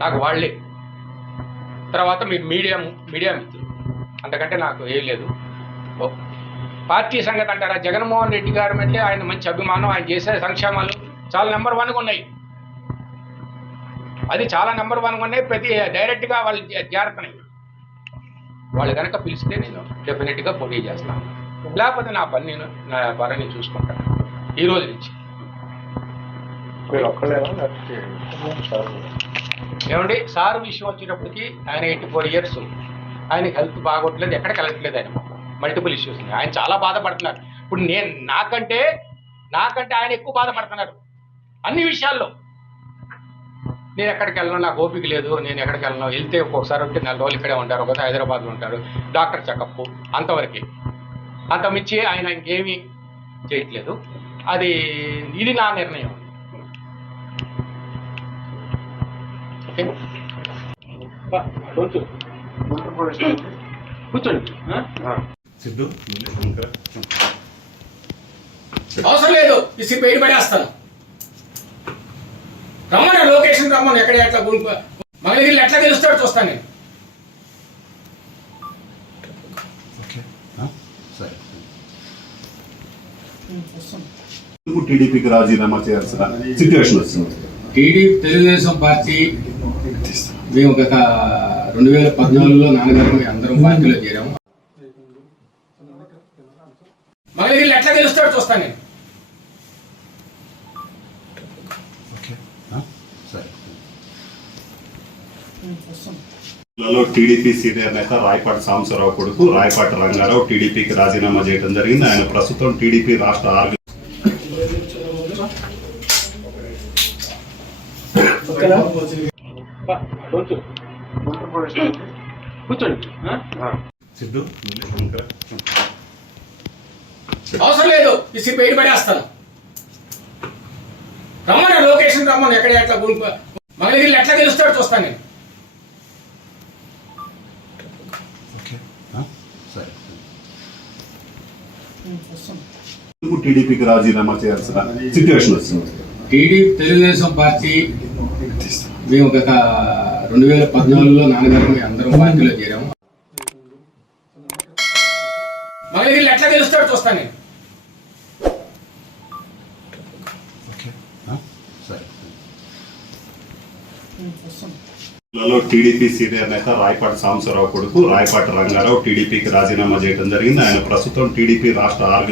నాకు వాళ్ళే. తర్వాత మీ మీడియా మీడియా మిత్రులు అంతకంటే నాకు ఏం లేదు. పార్టీ సంగతి అంటారా? జగన్మోహన్ రెడ్డి గారు అంటే ఆయన మంచి అభిమానం ఆయన చేసే సంక్షేమాలు చాలా నెంబర్ వన్గా ఉన్నాయి. అది చాలా నెంబర్ వన్గా ఉన్నాయి ప్రతి డైరెక్ట్గా వాళ్ళు జా- వాళ్ళు కనుక పిలిస్తే నేను డెఫినెట్గా పోటీ చేస్తాను. లేకపోతే నా పని నేను నా పని చూసుకుంటాను. ఈ రోజు నుంచి. సార్ ఏమండి? సార్ విషయం వచ్చేటప్పటికి ఆయన ఎయిటీ ఫోర్ ఇయర్స్. ఆయన హెల్త్ బాగోట్లేదు ఎక్కడికి వెళ్ళట్లేదు ఆయన. మల్టిపుల్ ఇష్యూస్ ఉన్నాయి. ఆయన చాలా బాధపడుతున్నారు. ఇప్పుడు నేను నాకంటే నాకంటే ఆయన ఎక్కువ బాధపడుతున్నారు. అన్ని విషయాల్లో. నేను ఎక్కడికి వెళ్ళను నాకు ఓపిక లేదు. నేను ఎక్కడికి వెళ్ళను. వెళ్తే ఒక్కొక్కసారి ఉంటే నెల రోజులు ఇక్కడే ఉంటారు. ఒకసారి హైదరాబాద్లో ఉంటారు. డాక్టర్ చెకప్ అంతవరకే. అంత ఆయన ఇంకేమీ చేయట్లేదు. అది ఇది నా నిర్ణయం. కూర్చోండి? సిద్ధు అవసరం లేదు. ఇసి పెయిడ్ పడేస్తాను. రమ్మను లొకేషన్ రమ్మను ఎక్కడ ఎట్లా మంగళగిరిలో ఎట్లా గెలుస్తాడో చూస్తాను నేను. సరే. టీడీపీకి రాజీనామా చేయాల్సిన సిచ్యువేషన్ వచ్చింది టీడీపీ తెలుగుదేశం పార్టీ మేము గత రెండు వేల పద్నాలుగులో నాన్నగారు మేము అందరం పార్టీలో చేరాము. మంగళగిరిలో ఎట్లా గెలుస్తాడో చూస్తాను నేను. సరే జిల్లాలో టీడీపీ సీనియర్ నేత రాయపాటి సాంబశివరావు కొడుకు రాయపాటి రంగారావు టీడీపీకి రాజీనామా చేయడం జరిగింది. ఆయన ప్రస్తుతం టీడీపీ రాష్ట్ర ఆర్గ కూర్చోండి? సిద్ధు అవసరం లేదు. ఇసి పెయిడ్ పడేస్తాను. రమ్మను లొకేషన్ రమ్మను ఎక్కడ ఎట్లా గుంపు. మంగళగిరిలో ఎట్లా గెలుస్తాడో చూస్తాను. నేను టీడీపీకి రాజీనామా చేయాల్సిన సిచ్యువేషన్ వచ్చింది టీడీపీ తెలుగుదేశం పార్టీ మేము గత రెండు వేల పద్నాలుగులో నాన్నగారు మేము అందరం పార్టీలో చేరాము. మంగళగిరి ఎట్లా గెలుస్తాడు చూస్తాను టీడీపీ సీనియర్ నేత రాయపాటి సాంబశివరావు కొడుకు రాయపాటి రంగారావు టీడీపీకి రాజీనామా చేయడం జరిగింది. ఆయన ప్రస్తుతం టీడీపీ రాష్ట్ర ఆర్గ